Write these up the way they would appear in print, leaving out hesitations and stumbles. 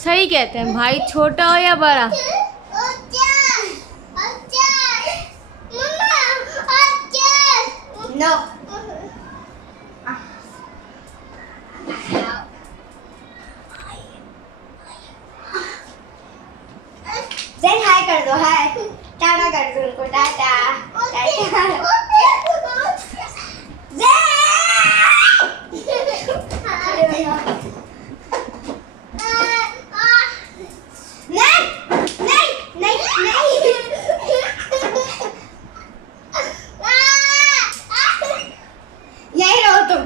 सही कहते हैं भाई, छोटा हो या बड़ा। नो देन हाय कर दो, हाय टाटा कर दो उनको, टाटा टाटा। यही रहो तुम।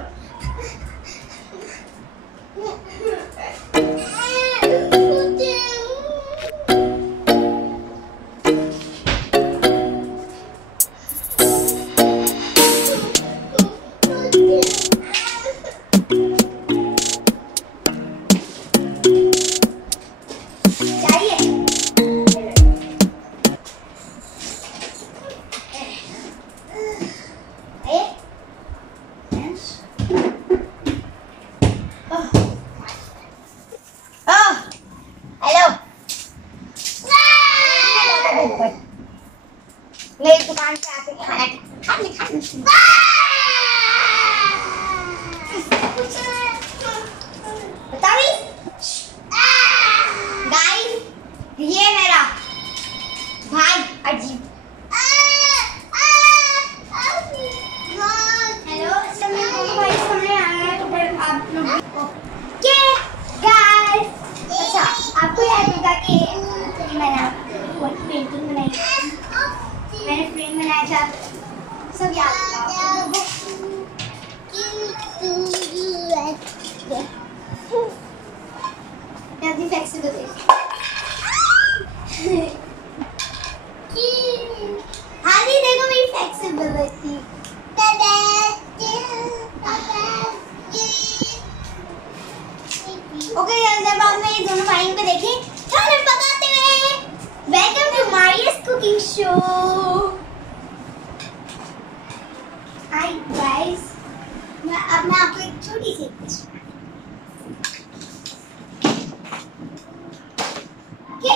मेरी दुकान पे आके खाना बताओ गाइस, ये मेरा भाई अजीब। हेलो, भाई सामने आ रहा है तो फिर आप लोग ओके गाइस। अच्छा, आपको याद होगा कि मैंने आपको पेंटिंग बनाई, मैंने फ्रेम बनाया था, सब याद होगा। अपनी फ्लेक्सिबिलिटी हाँ जी, देखो मेरी फ्लेक्सिबिलिटी। ओके जब आप मेरी दोनों भाइयों को देखें तो हमें बताते हैं welcome to Marius cooking show. Hi guys, अब मैं आपको एक छोटी सी ओके